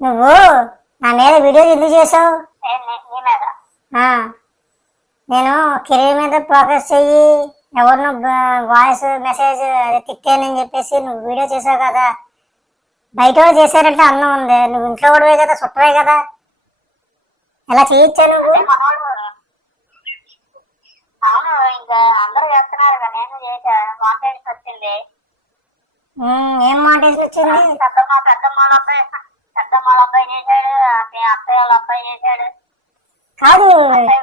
నువ్వు నా మీద వీడియో ఎందుకు చేసావు? నేను కెరీర్ మీద ఫోకస్ చెయ్యి. ఎవరిను వాయిస్ మెసేజ్ తిట్టానని చెప్పేసి నువ్వు వీడియో చేసావు కదా. బయట వాళ్ళు చేశారంటే అన్నం ఉంది. నువ్వు ఇంట్లో కూడా కదా చుట్టవే కదా. ఎలా చేయొచ్చా నువ్వు? అవును ఇంకా అందరూ చేస్తున్నారు నేను వచ్చింది. ఏం మాట వచ్చింది? పెద్దమ్మ అబ్బాయి చేశాడు అత్తయ్య అత్తయ్య వాళ్ళ అబ్బాయి చేశాడు. కాదు.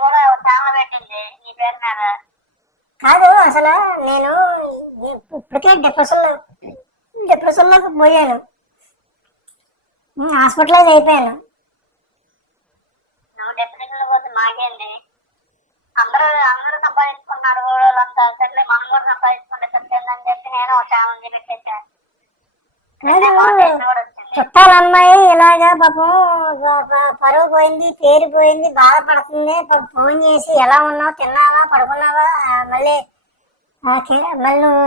కూడా పెట్టింది నీ పేరు మీద. కాదు అసలు నేను ఇప్పటికే డిప్రెషన్లో డిప్రెషన్లోకి పోయాను. హాస్పిటలైజ్ అయిపోయాను. నువ్వు డెఫినేషన్ పోతే మాకేంది? అందరూ అందరూ సంపాదించుకున్నారు వాళ్ళంతా. సరే మనం కూడా సంపాదించుకుంటే సరిపోయిందని చెప్పి నేను ఒక ఛానల్ పెట్టేసా లేదు చుట్టాల అమ్మాయి ఇలాగా పాపం పరువు పోయింది పేరు పోయింది బాధపడుతుంది. ఫోన్ చేసి ఎలా ఉన్నావు? తిన్నావా? పడుకున్నావా? మళ్ళీ ఆ, మళ్ళీ నువ్వు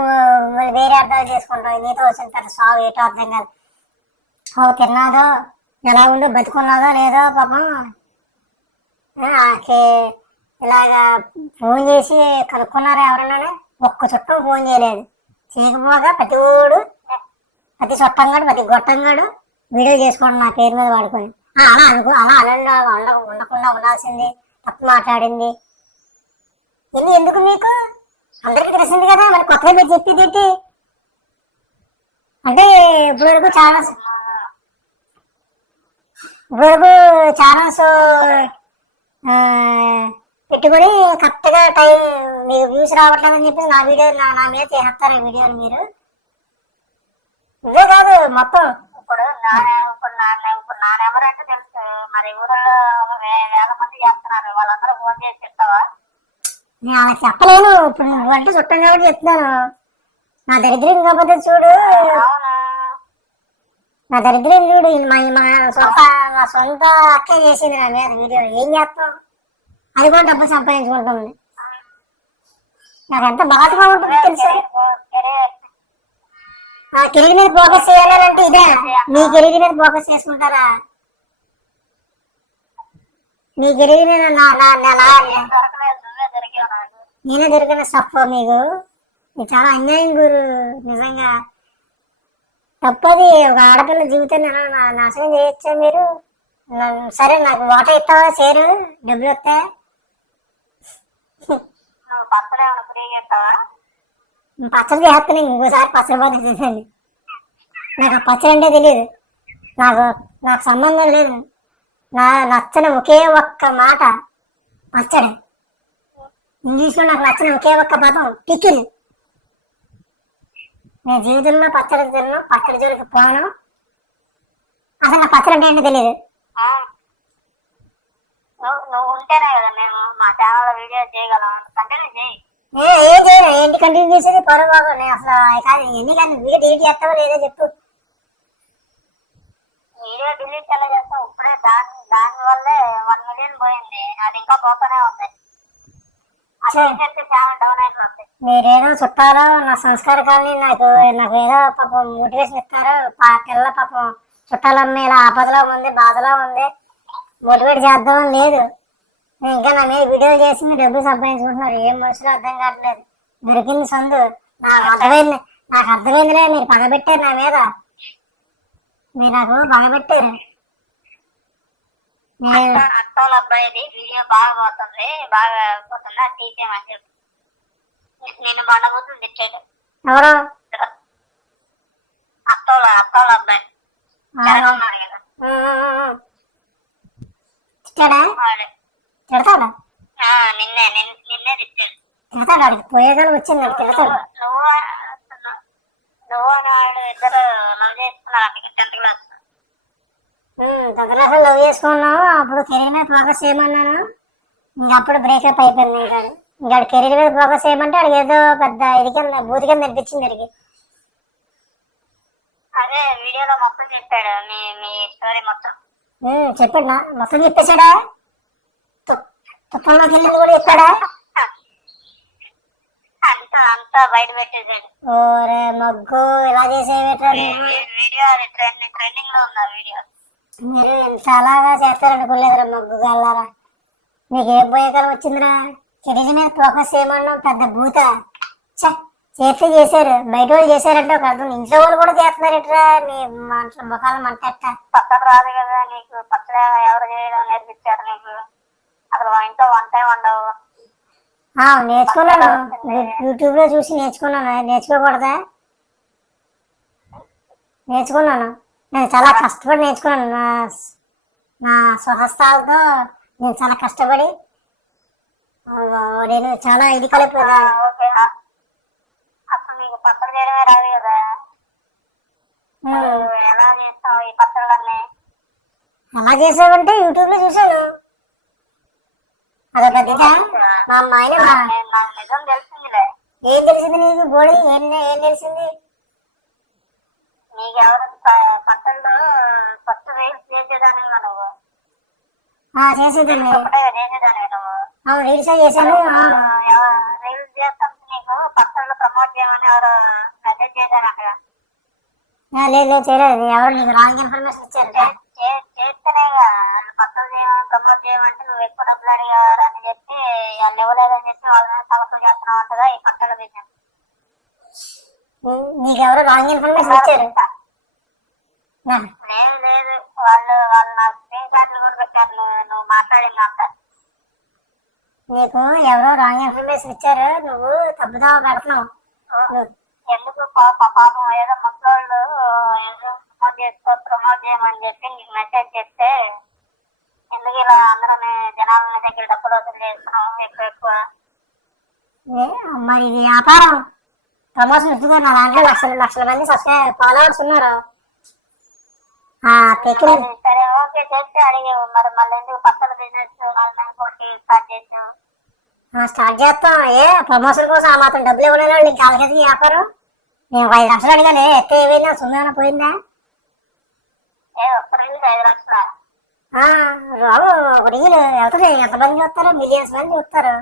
మళ్ళీ వేరే అర్థాలు చేసుకుంటావు. నీతో వచ్చిన తర్వాత సాగు ఏటో అర్థం కాదు. ఓ తిన్నాదో? ఎలా ఉందో? బతుకున్నాదో? లేదో? పాపం ఇలాగా ఫోన్ చేసి కనుక్కున్నారా ఎవరన్నా? ఒక్క చుట్టం ఫోన్ చేయలేదు. చేయకపోగా ప్రతి ఊడు ప్రతి చుట్టంగాడు ప్రతి గొట్టంగాడు వీడియో చేసుకోండి నా పేరు మీద వాడుకొని. అలా అనుకో అలా అనండి ఉండకుండా ఉండాల్సింది. తప్పు మాట్లాడింది. ఎన్ని ఎందుకు మీకు? అందరికీ తెలిసింది కదా మరి కొత్తగా మీరు చెప్పేది ఏంటి? అంటే ఇప్పటివరకు చాలా ఇప్పుడు ఇప్పటివరకు ఛానల్స్ పెట్టుకొని కరెక్ట్గా టైం మీకు వ్యూస్ రావట్లేదని చెప్పేసి నా వీడియో నా మీద చేస్తారు వీడియోలు వీడియోని మీరు. ఇవే కాదు మొత్తం ఇప్పుడు నా ఇప్పుడు నా నా నెంబర్ అంటే తెలుసు. మరి వే- వేల మంది చేస్తున్నారు. వాళ్ళందరూ ఫోన్ చేసి చెప్తావా? నేను అలా చెప్పలేను. ఇప్పుడు అంటే చుట్టం కాబట్టి చెప్తున్నాను. నా దరిద్రం కాకపోతే చూడు. నా దరిద్రం చూడు. మా మా సొంత మా సొంత అక్కే చేసింది నా మీద వీడియో. ఏం చేస్తాం? అది కూడా డబ్బు సంపాదించుకుంటుంది నాకు ఎంత బాధగా ఉంటుంది తెలుసా? ఆ కెరీర్ మీద ఫోకస్ చేయాలంటే ఇదే. మీ కెరీర్ మీద ఫోకస్ చేసుకుంటారా? మీ కెరీర్ మీద నా నా నా నేనే దొరికిన స్టఫ్ మీకు? చాలా అన్యాయం గురు నిజంగా. తప్పది ఒక ఆడపిల్ల జీవితాన్ని నాశనం చేయొచ్చా మీరు? సరే నాకు వాటర్ ఇస్తావా షేరు? డబ్బులు వస్తాయి? పక్కన ఫ్రీగా ఇస్తావా పచ్చడి చేస్తాను ఇంకోసారి పచ్చడి బాగా చేసేయండి నాకు ఆ పచ్చడి అంటే తెలియదు నాకు నాకు సంబంధం లేదు. నా నచ్చని ఒకే ఒక్క మాట పచ్చడి. ఇంగ్లీష్లో నాకు నచ్చిన ఒకే ఒక్క పదం పికిల్ నేను జీవితంలో పచ్చడి తిన్నాను పచ్చడి జోలికి పోను. అసలు నా పచ్చడి అంటే ఏంటో తెలియదు నువ్వు నువ్వు ఉంటేనే కదా మేము మా ఛానల్ వీడియో చేయగలం. కంటిన్యూ చేయి. ఏ ఏం చేయను ఏంటి కంటిన్యూ చేసేది? నేను అసలు కాదు ఎన్ని కానీ వీడియో డిలీట్ చేస్తావో లేదో చెప్పు. వీడియో డిలీట్ ఎలా చేస్తావు? ఇప్పుడే దాని దాని వల్లే వన్ మిలియన్ పోయింది. అది ఇంకా పోతూనే ఉంది. మీరేదో చుట్టాలో నా సంస్కార కాలనీ నాకు నాకు ఏదో పాపం మోటివేషన్ ఇస్తారు. పా పిల్ల పాపం చుట్టాలమ్మ ఇలా ఆపదలో ఉంది బాధలో ఉంది. మోటివేట్ చేద్దాం లేదు. ఇంకా నా మీద వీడియోలు చేసి మీరు డబ్బులు సంపాదించుకుంటున్నారు. ఏం మనుషులు అర్థం కావట్లేదు. దొరికింది సందు. నాకు అర్థమైంది. నాకు అర్థమైందిలే. మీరు పగబెట్టారు నా మీద. మీరు నాకు పగబెట్టారు. అత్తోళ్ళ అబ్బాయిది వీడియో బాగా పోతుంది. బాగా పోతుంది? అది తీసేయమని చెప్పి. నేను మండబోతుంది తిట్టాడు ఎవరు? అత్తోళ్ళ అత్తోళ్ళ అబ్బాయి. తిట్టాడా. తిడతాడా నిన్నే నిన్- నిన్నే తిట్టాడు తిడతాడు వచ్చింది నాకు తిడతాడు నువ్వు వాడు ఇద్దరు లవ్ చేసుకున్నారు టెన్త్ క్లాస్ లవ్ చేసుకున్నావు అప్పుడు కెరీర్ మీద ఫోకస్ చేయమన్నాను? ఇంకా అప్పుడు బ్రేకప్ అయిపోయింది ఇంకా. ఇంకా కెరీర్ మీద ఫోకస్ చేయమంటే వాడికి ఏదో పెద్ద ఇది కింద బూతి కింద అనిపించింది వాడికి అదే వీడియోలో మొత్తం చెప్పాడు మీ మీ స్టోరీ మొత్తం. చెప్పాడు మొత్తం చెప్పేశాడా? తు- తుప్పల్లోకి వెళ్ళింది కూడా చెప్పాడా అంతా బయట పెట్టేసాడు. ఓరే మగ్గు ఇలా చేసేవేట్రా వీడియో ట్రెండింగ్లో ఆ వీడియో. మీరు ఇంతలాగా చేస్తారనుకోలేదురా మగ్గు గల్లారా. మీకు ఏ వచ్చిందిరా? కెరీర్ మీద ఫోకస్ చేయమన్నాం పెద్ద భూత. చేస్తే చేశారు. బయట వాళ్ళు చేశారంటే ఒక అర్థం. ఇంట్లో వాళ్ళు కూడా చేస్తున్నారు ఇట్రా నీ ముఖాలు మంటెట్ట. పక్కన రాదు కదా నీకు. పచ్చడి ఎవరు చేయడం నేర్పించారు నీకు? అసలు మా ఇంట్లో వంట నేర్చుకున్నాను. యూట్యూబ్లో చూసి నేర్చుకున్నాను. నేర్చుకోకూడదా? నేర్చుకున్నాను. నేను చాలా కష్టపడి నేర్చుకున్నాను. నా నా స్వహస్తాలతో నేను చాలా కష్టపడి నేను చాలా ఇది కలిపి ఓకే అసలు నీకు పచ్చడి చేయడమే రాదు కదా. ఎలా చేస్తావు ఈ పచ్చళ్ళని? ఎలా చేసావంటే యూట్యూబ్లో చూసాను అదొక దిగా మా అమ్మాయిని మా నేను నాకు నిజం తెలిసిందిలే. ఏం తెలిసింది నీకు? బోడి ఏం ఏం తెలిసింది? నీకు ఎవరు చేసేదాన్ని. అవును రీల్స్ చేశాను. రీల్స్ నీకు? ప్రమోట్ చేయమని మెసేజ్ అక్కడ? లేదు లేదు చేయలేదు. ఎవరు నీకు రాంగ్ ఇన్ఫర్మేషన్ ఇచ్చారు? చేస్తేనే పచ్చళ్ళు చేయమని ప్రమోట్ చేయమంటే నువ్వు ఎక్కువ డబ్బులు అడిగారు అని చెప్పి వాళ్ళు ఇవ్వలేదని చెప్పి వాళ్ళని మీద చేస్తున్నావు అంటదా ఈ పక్కన బిజినెస్ నీకు ఎవరు రాంగ్ ఇన్ఫర్మేషన్ ఇచ్చారు? లేదు లేదు వాళ్ళు వాళ్ళు నాకు స్క్రీన్ షాట్లు కూడా పెట్టారు నువ్వు నువ్వు మాట్లాడింది అంతా నీకు ఎవరో రాంగ్ ఇన్ఫర్మేషన్ ఇచ్చారు నువ్వు తప్పుదా పెడుతున్నావు. ఎందుకు పాప? పాపం ఏదో మక్కళ్ళు ఏదో ప్రమోట్ చేసుకో ప్రమోట్ చేయమని చెప్పి నీకు మెసేజ్ చేస్తే ఎందుకు ఇలా అందరూ జనాల దగ్గర డబ్బులు వసూలు చేస్తున్నావు ఎక్కువ ఎక్కువ ఏ, మరి ఇది వ్యాపారం ప్రమోషన్ ఇస్తుంది నా దాంట్లో లక్షల లక్షల మంది సబ్స్క్రైబ్ ఫాలోవర్స్ ఉన్నారు సరే ఓకే చేస్తే అడిగి మరి మళ్ళీ ఎందుకు పక్కన బిజినెస్ స్టార్ట్ చేసావు స్టార్ట్ చేస్తాం ఏ ప్రమోషన్ కోసం మాత్రం డబ్బులు ఇవ్వలేదు నీకు ఇంకా అలాగే వ్యాపారం నేను ఐదు లక్షలు అడిగాను ఏ, ఎత్తే ఏమైనా సున్నా పోయిందా ఏ ఒక్క రోజు ఐదు లక్షల ఆ, రావు ఒక రీలు వెళ్తుంది ఎంతమంది చూస్తారు మిలియన్స్ మంది చూస్తారు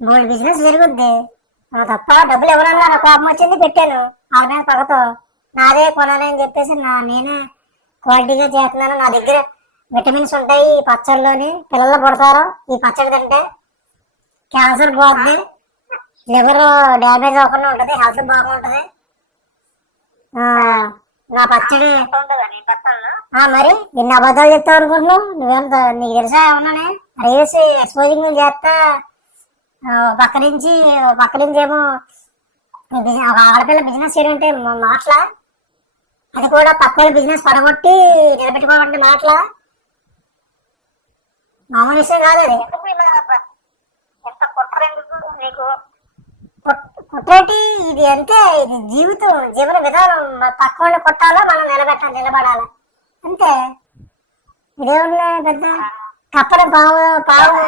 మూడు బిజినెస్ జరుగుద్ది తప్ప డబ్బులు ఎవరన్నారు కోపం వచ్చింది పెట్టాను ఆమె పగతో నాదే కొనాలి అని చెప్పేసి నా నేనే క్వాలిటీగా చేస్తున్నాను నా దగ్గర విటమిన్స్ ఉంటాయి ఈ పచ్చడిలోని పిల్లలు పుడతారు ఈ పచ్చడి తింటే క్యాన్సర్ పోతుంది లివర్ డ్యామేజ్ అవ్వకుండా ఉంటుంది హెల్త్ బాగుంటుంది నా పచ్చడి. మరి ఎన్ని అబద్ధాలు చెప్తావు అనుకుంటున్నావు. నువ్వేంత నీకు తెలుసా ఏమన్నానే? రీల్స్ ఎక్స్పోజింగ్ చేస్తా. పక్క నుంచి పక్క నుంచి ఏమో ఒక ఆడపిల్ల బిజినెస్ చేయడం అంటే మా- మాటలా? అది కూడా పక్కన బిజినెస్ పడగొట్టి నిలబెట్టుకోవడం అంటే మాటలా? మామూలు విషయం కాదు అది. ఎందుకు ఇలా ఎంత కొట్టరెందుకు నీకు కొట్- కొట్టేటి ఇది అంతే ఇది జీవితం జీవన విధానం మన పక్క వాళ్ళు కొట్టాలా మనం నిలబెట్టాలి నిలబడాలి? అంతే. ఇదేమన్నా పెద్ద? కప్పని పాము పాము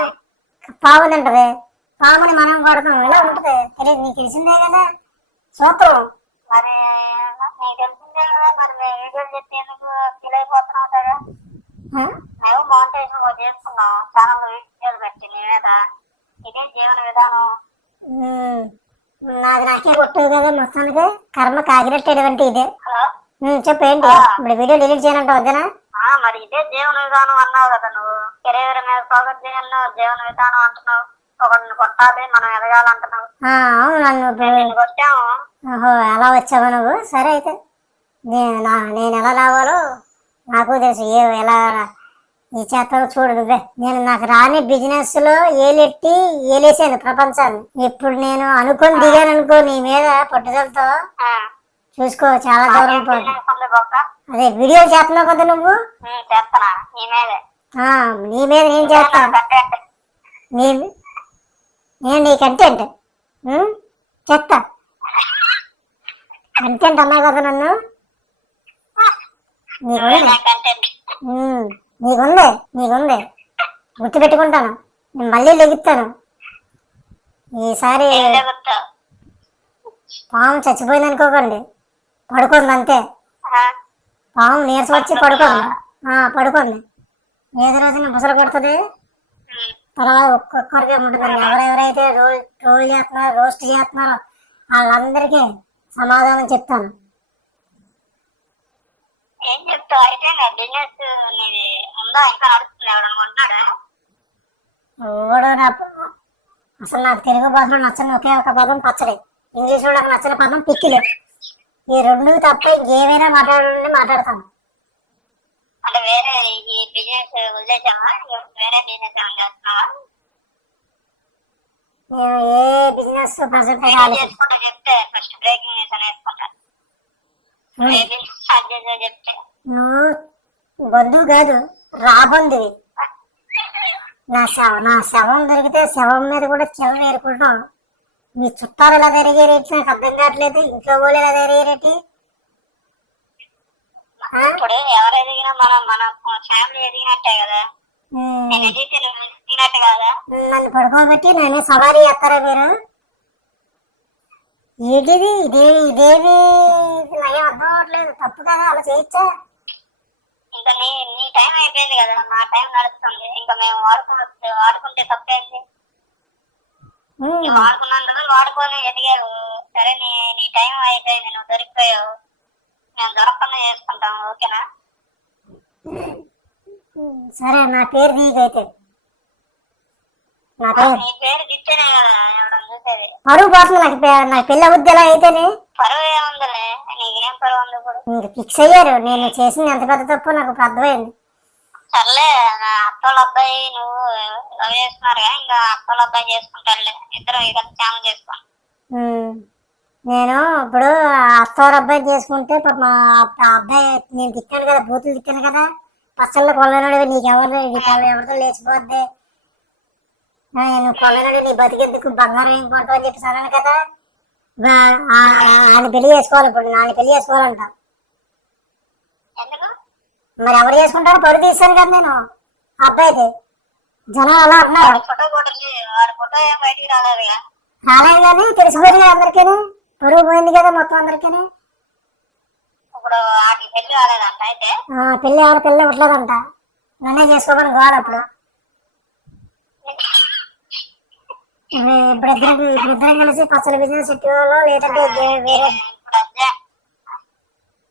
పాము తింటది పాముని మనం కొడతాం. ఇలా ఉంటది. తెలియదు నీకు తెలిసిందే కదా? సూత్రం మరి నీకు తెలిసిందే కదా? మరి వీడియోలు చెప్పి ఎందుకు ఫీల్ అయిపోతున్నావు కదా? మేము మౌంటేషన్ చేసుకున్నాం. ఛానల్ వీడియోలు పెట్టి మీద. ఇదే జీవన విధానం. నాది నాకే కొట్టదు కదా మొత్తానికి. కర్మ కాకినట్టేటువంటి ఇదే. చెప్పు ఏంటి? ఇప్పుడు వీడియో డిలీట్ చేయనంటే వద్దనా? మరి ఇదే జీవన విధానం అన్నావు కదా నువ్వు. కెరీర్ మీద ఫోకస్ చేయాలన్నావు జీవన విధానం అంటున్నావు. ఒకరిని కొట్టాలి మనం ఎదగాలంటున్నావు. అవును నన్ను కొట్టాము. ఓహో ఎలా వచ్చావా నువ్వు? సరే అయితే. నేను ఎలా రావాలో నాకు తెలుసు. ఏ ఎలా ఈ చేస్తారో చూడు నువ్వే. నేను నాకు రాని బిజినెస్లో ఏలెట్టి ఏలేసాను ప్రపంచాన్ని. ఇప్పుడు నేను అనుకొని దిగాను అనుకో నీ మీద పట్టుదలతో చూసుకో చాలా దూరం పోదు అదే వీడియో చేస్తున్నావు కదా నువ్వు? నీ మీదే. నీ నేను చేస్తాను. నీ నేను నీ కంటెంట్? చెప్తా కంటెంట్ అన్నావు కదా నన్ను? ఉం, నీకుంది నీకుంది. గుర్తు పెట్టుకుంటాను. నేను మళ్ళీ లెగుతాను. ఈసారి పాము చచ్చిపోయింది అనుకోకండి. పడుకుంది అంతే. పాము నీరసం వచ్చి పడుకుంది ఆ, పడుకుంది ఏదో రోజున ముసలు కొడుతుంది. తర్వాత ఒక్కొక్కరికి ఉంటుంది. ఎవరెవరైతే రోల్ ట్రోల్ చేస్తున్నారో రోస్ట్ చేస్తున్నారో వాళ్ళందరికీ సమాధానం చెప్తాను. ఏం చెప్తావు? అయితే బిజినెస్ ఉందా ఇంకా ఉన్నాడా ఓడో అసలు నాకు తెలుగు భాషలో నచ్చని ఒకే ఒక పదం పచ్చడి. ఇంగ్లీష్లో నాకు నచ్చని పదం పిక్కిలు. ఈ రెండు తప్ప ఇంకేమైనా మాట్లాడాలని మాట్లాడతాను. అంటే వేరే ఈ బిజినెస్ వదిలేసావా? వేరే బిజినెస్ చేస్తున్నావా? ఏ బిజినెస్ ప్రజెంట్ చెప్తే ఫస్ట్ బ్రేకింగ్ న్యూస్ అని వేసుకుంటా ఏ బిజినెస్ స్టార్ట్ చేసా చెప్తే నువ్వు బంధువు కాదు రాబంధువి నా శవ నా శవం దొరికితే శవం మీద కూడా చెవం ఏరుకుంటాం. మీ చుట్టాలు ఎలా తిరిగేరేటి? నాకు అర్థం కావట్లేదు. ఇంట్లో వాళ్ళు ఎలా తిరిగేరేటి? ఇప్పుడు ఎవరు ఎదిగినా మనం మన ఫ్యామిలీ ఎదిగినట్టే కదా. ఎదిగినట్టు నన్ను పడుకోబెట్టి నన్ను సవారీ చేస్తారా మీరు? ఏంటిది ఇదే ఇదేమి ఇది నయం అర్థం అవ్వట్లేదు తప్పు కదా? అలా చేయొచ్చా? ఇంకా నీ నీ టైం అయిపోయింది కదా మా టైం నడుస్తుంది. ఇంకా మేము వాడుకోవచ్చు వాడుకుంటే నువ్వు వాడుకున్నందుకు వాడుకొని ఎదిగావు. సరే నీ నీ టైం అయిపోయింది నువ్వు దొరికిపోయావు. మేము దొరకకుండా చేసుకుంటాం ఓకేనా? సరే నా పేరు దీకైతే నా పేరు నీ పేరు దిట్టేనే కదా ఎవడం చూసేది పరువు పోతుంది నాకు నాకు పెళ్ళి అవుద్ది ఎలా అయితేనే ఇప్పుడు ఇంక ఫిక్స్ అయ్యారు. నేను చేసింది ఎంత పెద్ద తప్పు నాకు అర్థమైంది. సర్లే అబ్బాయి నువ్వు లవ్ ఇంకా అబ్బాయి చేసుకుంటారులే. ఇద్దరు ఉమ్, నేను ఇప్పుడు అత్తవారు అబ్బాయి చేసుకుంటే మా అబ్బాయి నేను తిట్టాను కదా బూతులు తిట్టాను కదా పచ్చళ్ళు కొల్లనాడు నీకు ఎవరు నీకు ఎవరితో లేచిపోద్ది? నువ్వు కొల్లనాడు నీ బతికెందుకు? బంగారం ఏం కొంటావు అని చెప్పి అన్నాను కదా? ఆయన పెళ్ళి చేసుకోవాలి ఇప్పుడు ఆయన పెళ్ళి చేసుకోవాలంట. మరి ఎవరు చేసుకుంటారో పరువు తీస్తాను కదా నేను. అబ్బాయిది. జనం అలా అంటున్నారు. రాలేదు కానీ తెలిసిపోయింది కదా అందరికీ పరువు పోయింది కదా మొత్తం అందరికీ పెళ్ళి రాలేదంట అయితే? ఆ, పెళ్ళి ఇవ్వట్లేదంట నన్నే చేసుకోమని గోడ అప్పుడు. ఇప్పుడు ఇప్పుడు ఇద్దరు కలిసి పచ్చల బిజినెస్ పెట్టేవాళ్ళు లేదంటే వేరే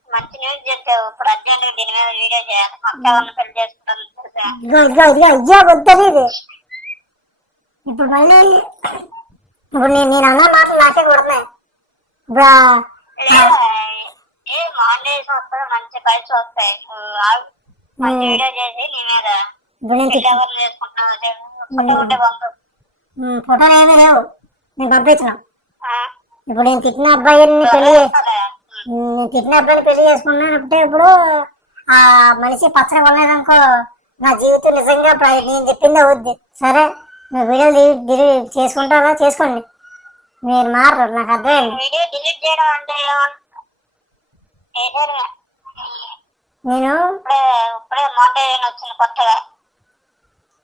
మంచి న్యూస్ చెప్పావు. ఇప్పుడు అర్జెంట్ దీని మీద వీడియో చేయాలి. మొత్తం ఎవరిని పెళ్ళి ఇది. ఇప్పుడు మళ్ళీ ఇప్పుడు నేను నేను అన్న మాటలు నాకే కొడుతున్నాయి. మాండేస్ వస్తాయి మంచి పైస వస్తాయి. మంచి వీడియో చేసి నీ మీద ఎవరిని చేసుకుంటావు ఉంటే పంపు ఫోటోలు ఏమీ లేవు నేను పంపించిన. ఆ? ఇప్పుడు నేను తిట్టిన అబ్బాయిని పెళ్ళి. నేను తిట్టిన అబ్బాయిని పెళ్ళి చేసుకున్నాను అంటే ఇప్పుడు ఆ మనిషి పచ్చడి కొనలేదనుకో నా జీవితం నిజంగా నేను చెప్పింది అవుద్ది. సరే మీరు వీడియోలు డి- డిలీట్ చేసుకుంటారా చేసుకోండి. మీరు మారరు నాకు అర్థమైంది. వీడియో నేను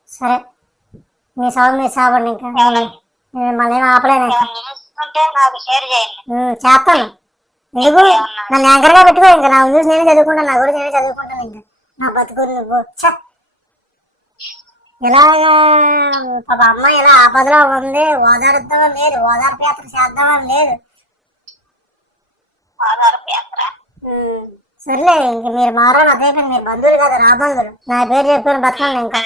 సరే. మీ సాగు మీరు సాబండి ఇంకా. నేను మళ్ళీ ఆపలేను. చేస్తాను. ఎందుకు నన్ను యాంకర్గా పెట్టుకో ఇంకా. నా న్యూస్ నేనే చదువుకుంటాను నా గురించి నేనే చదువుకుంటాను ఇంకా. నా బతుకు నువ్వు. ఛ! ఎలాగా పాప అమ్మాయి ఎలా ఆపదలో ఉంది. ఓదార్ద్దామని లేదు. ఓదార్పు యాత్ర చేద్దామని లేదు. సర్లే ఇంక మీరు మారని అదే మీరు బంధువులు కదా నా బంధువులు. నా పేరు చెప్పుకొని బతకండి ఇంకా.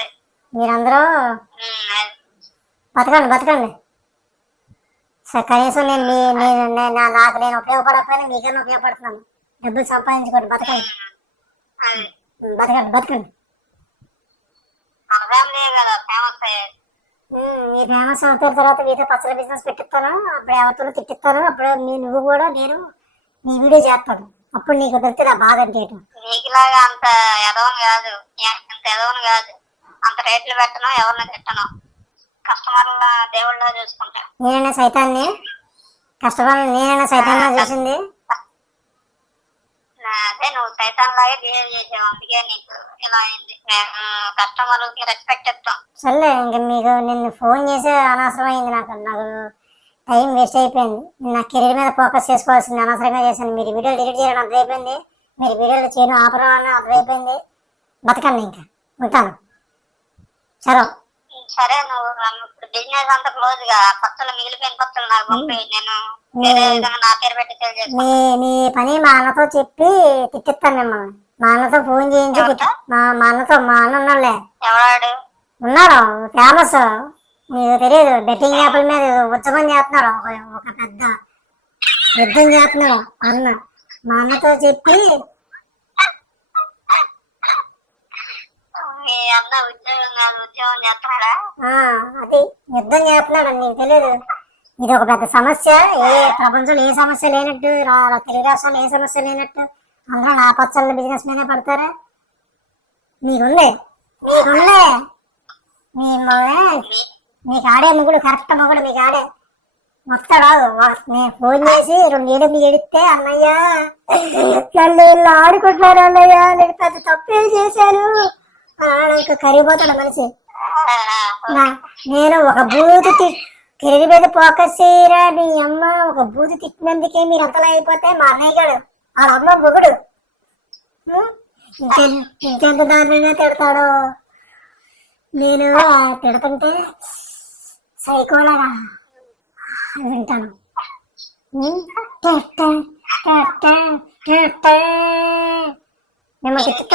మీరందరూ. బతకండి బతకండి. సరే కనీసం నేను మీ నేను నేను- నా- నాకు నేను ఉపయోగపడకపోయినా మీకన్నా ఉపయోగపడుతున్నాను. డబ్బులు సంపాదించుకోండి బతకండి. బతకండి బతకండి. మీ ఫేమస్ అవుతారు తర్వాత మీతో పచ్చడి బిజినెస్ పెట్టిస్తాను అప్పుడు ఎవరితో తిట్టిస్తాను అప్పుడు మీ నువ్వు కూడా నేను నీ వీడియో చేస్తాను. అప్పుడు నీకు తెలిస్తే నా బాధ అంటే అంత ఎదవను కాదు అంత ఎదవను కాదు. అంత రేట్లు పెట్టను ఎవరిని తిట్టను. కస్టమర్ల దేవుళ్ళ చూసుకుంటా. నేనైనా సైతాన్ని? కష్టపడి నేనైనా సైతాన్ని చూసింది? అదే నువ్వు సైతాన్ లాగే బిహేవ్ చేసావు అందుకే నీకు ఇలా అయింది. మేము కస్టమర్కి రెస్పెక్ట్ ఇస్తాం. సర్లే ఇంక మీకు నిన్ను ఫోన్ చేసే అనవసరం అయింది నాకు. నాకు టైం వేస్ట్ అయిపోయింది. నా కెరీర్ మీద ఫోకస్ చేసుకోవాల్సింది అనవసరంగా చేశాను. మీరు వీడియోలు డిలీట్ చేయడం అర్థమైపోయింది. మీరు వీడియోలు చేయడం ఆపడం అని అర్థమైపోయింది. బతకండి ఇంకా. ఉంటాను. సరే. సరే నువ్వు ఇప్పుడు బిజినెస్ అంతా క్లోజ్గా మిగిలిపోయిన పచ్చలు నాకు పంపి నేను నా పేరు పెట్టి సేల్ మీ పని మా అన్నతో చెప్పి తిట్టిస్తాను మిమ్మల్ని. మా అన్నతో ఫోన్ చేయించి? మా మా అన్నతో మా అన్న ఉన్నాడులే. ఎవడాడు ఉన్నాడు ఫేమస్ నీకు తెలియదు బెట్టింగ్ యాప్ల మీద ఉద్యమం చేస్తున్నాడు ఒక- ఒక పెద్ద యుద్ధం చేస్తున్నాడు అన్న. మా అన్నతో చెప్పి మీ అన్న ఉద్యోగం కాదు ఉద్యోగం చేస్తున్నాడా? ఆ అది యుద్ధం చేస్తున్నాడు నీకు తెలియదు ఇది ఒక పెద్ద సమస్య. ఏ ప్రపంచంలో ఏ సమస్య లేనట్టు రా- తెలుగు రాష్ట్రాల్లో ఏ సమస్య లేనట్టు అందరూ నా పచ్చళ్ళ బిజినెస్ మీదే పడతారా? మీకుంది మీకుంది మీ మొగ- మీకు ఆడే మొగుడు కరెక్ట్ మొగుడు మీకు ఆడే. వస్తాడు వా- నేను ఫోన్ చేసి రెండు ఏడుపులు ఏడిస్తే అన్నయ్య నన్ను వీళ్ళు ఆడుకుంటున్నారు అన్నయ్య నేను పెద్ద తప్పేం చేశాను. ఇంకా కరిగిపోతాడు మనిషి. నేను ఒక బూతు తి- కెరీర్ మీద ఫోకస్ చేయరా నీ అమ్మ? ఒక బూతు తిట్టినందుకే మీరు అంతలా అయిపోతే మా అన్నయ్య గాడు వాళ్ళ అమ్మ మొగుడు. ఇంకెంత దారుణంగా తిడతాడు. నేను తిడుతుంటే సైకోలాగా వింటాను. మిమ్మల్ని టెట్ట,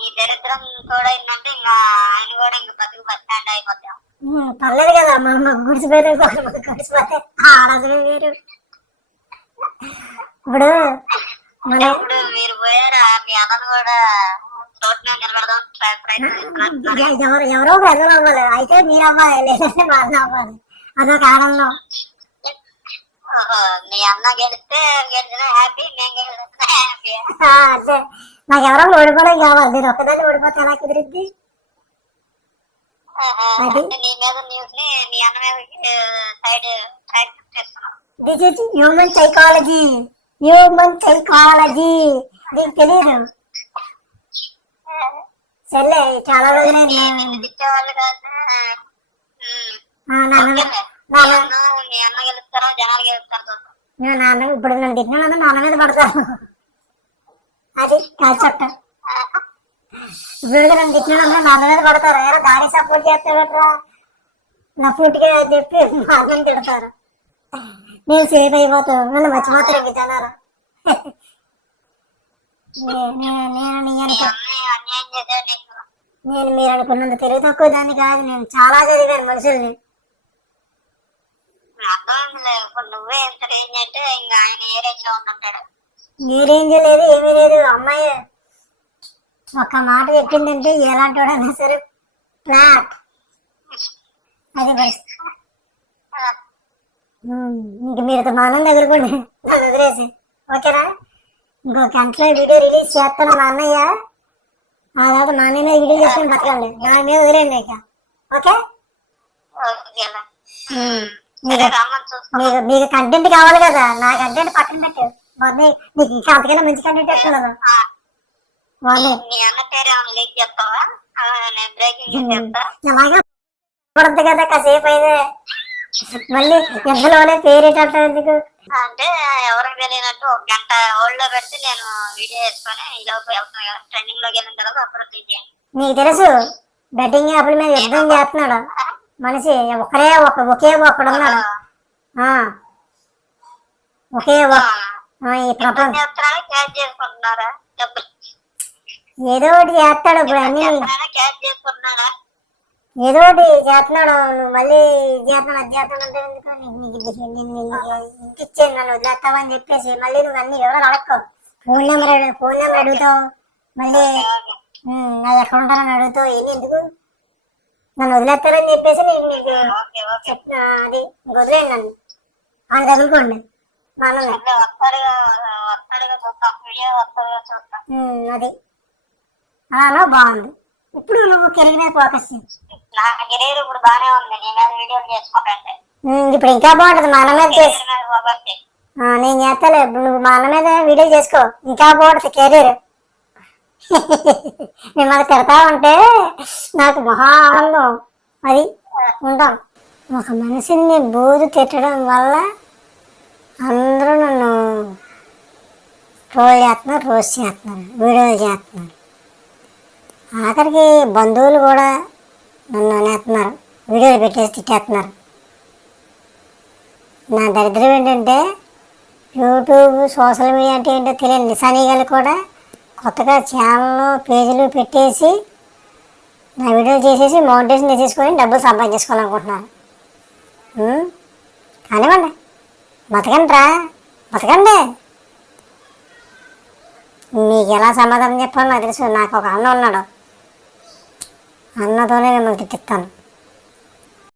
టెట్ట, టెట్ట. నేను తిట్టుతాను దరిద్రం తగిలి నీ దరిద్రం కూడా ఏంటంటే ఇంకా ఆయన కూడా ఇంకా బతుకు బస్ స్టాండ్ అయిపోతాం ఉం, పర్లేదు కదా మా అమ్మ గుడిసిపోతే గుడిసిపోతే ఆడదు వేరు ఇప్పుడు మన ఇప్పుడు మీరు పోయారా మీ అన్నను కూడా చోటున నిలబడదాం ప్ర- ప్రయత్నిస్తున్నారు ఎ- ఎవరు ఎవరో ఒక ఎదురు అవ్వాలి అయితే మీరు అవ్వాలి లేదంటే మా అన్న అవ్వాలి అదొక ఆనందం ఓహో, మీ అన్న గెలిస్తే గెలిచిన హ్యాపీ మేము గెలిచిన హ్యాపీ ఆ, అదే నాకు ఎవరో ఓడిపోవడం కావాలి. నేను ఒక్కదాన్ని ఓడిపోతే ఎలా కుదిరిద్ది? This is human psychology human psychology నీకు తెలియదు సర్లే చాలా రోజులైంది. నాన్న ఇప్పుడు నన్ను తిట్టినా నాన్న మీద పడతాను. అది కాల్చట్ట ఇప్పుడు నన్ను తిట్టినా నాన్న మీద కొడతారు? ఎవరో దాని సపోర్ట్ చేస్తాడట్రా నా పూర్తిగా చెప్పి మా అన్నని తిడతారు. నేను సేఫ్ అయిపోతాను. నన్ను మర్చిపోతారు ఇవి జనాలు. నేను మీరు అనుకున్నంత తెలివి తక్కువ దాన్ని కాదు నేను. చాలా చదివాను మనుషుల్ని. అర్థమైందిలే. ఇప్పుడు నువ్వే ఎంత రేంజ్ అంటే ఇంకా ఆయన ఏ రేంజ్లో ఉంటుంటాడు ఏ రేంజ్ లేదు ఏమీ లేదు అమ్మాయి ఒక్క మాట చెప్పిందంటే ఎలాంటి వాడైనా సరే ఫ్లాట్ అది ఇంక మీరు మా అన్నం ఎదుర్కోండి నన్ను వదిలేసి. ఓకేనా? ఇంకో గంటలో వీడియో రిలీజ్ చేస్తాను మా అన్నయ్య. ఆ తర్వాత మా అన్నయ్య వీడియో చేసుకొని బతకండి నా మీద వదిలేండి ఇక. ఓకే? మీకు కంటెంట్ కావాలి కదా. నా కంటెంట్ పక్కన పెట్టు. మరి నీకు ఇంకా అంతకన్నా మంచి కంటెంట్ మీ అన్న పేరు లీక్ నేను బ్రేకింగ్ చెప్తా ఎలాగా పడద్దు కదా కాసేపు అయితే మళ్ళీ ఎంతలోనే పేరేటట్టు ఎందుకు? అంటే ఎవరికి తెలియనట్టు ఒక గంట హోల్డ్లో పెడితే నేను వీడియో వేసుకొని ఈ లోపు వెళ్తాను కదా. ట్రెండింగ్లోకి వెళ్ళిన తర్వాత అప్పుడు తీసి నీకు తెలుసు బెట్టింగ్ యాప్ల మీద యుద్ధం చేస్తున్నాడు? మనిషి ఒకరే ఒక ఒకే ఒకడు ఉన్నాడు. ఆ. ఒకే ఈ ప్రపంచం ఏదో ఒకటి చేస్తాడు ఇప్పుడు అన్ని. ఏదో ఒకటి చేస్తున్నాడు. నువ్వు మళ్ళీ చేస్తున్నాడు అది చేస్తున్నాడు ఇంటికి ఇచ్చేది నన్ను వదిలేస్తావని చెప్పేసి మళ్ళీ నువ్వు అన్ని ఎవరో అడక్కవు ఫోన్ నెంబర్ ఫోన్ నెంబర్ అడుగుతావు. మళ్ళీ నాది ఎక్కడ ఉంటారని అడుగుతావు. ఏంటి ఎందుకు? నన్ను వదిలేస్తారని చెప్పేసి నేను ఓకే చెప్తున్నా అది ఇంక వదిలేయండి నన్ను. ఆయన తగులుకోండి మా అన్నని అదే. అలా బాగుంది. ఇప్పుడు నువ్వు కెరీర్ మీద ఫోకస్ కెరీర్ ఇప్పుడు బానే ఉంది. నేను వీడియోలు ఇప్పుడు ఇంకా బాగుంటుంది. మా అన్న మీద నేను చేస్తాలే. నువ్వు మా అన్న మీద వీడియో చేసుకో. ఇంకా బాగుంటుంది కెరీర్. అది పెడతా ఉంటే నాకు మహా ఆనందం. అది ఉంటాం. ఒక మనిషిని బూజు తిట్టడం వల్ల అందరూ నన్ను ట్రోల్ చేస్తున్నారు రోస్ట్ చేస్తున్నారు వీడియోలు చేస్తున్నారు. ఆఖరికి బంధువులు కూడా నన్ను అనేస్తున్నారు వీడియోలు పెట్టేసి తిట్టేస్తున్నారు. నా దరిద్రం ఏంటంటే యూట్యూబ్ సోషల్ మీడియా అంటే ఏంటో తెలియని నిశానీగాలు కూడా కొత్తగా ఛానల్ పేజీలు పెట్టేసి నా వీడియోలు చేసేసి మౌంటేషన్ తీసేసుకొని డబ్బులు సంపాదించేసుకోవాలనుకుంటున్నాను కానివ్వండి. బతకండి రా బతకండి. మీకు ఎలా సమాధానం చెప్పాలో నాకు తెలుసు నాకు ఒక అన్న ఉన్నాడు. అన్నతోనే మిమ్మల్ని తిట్టిస్తాను.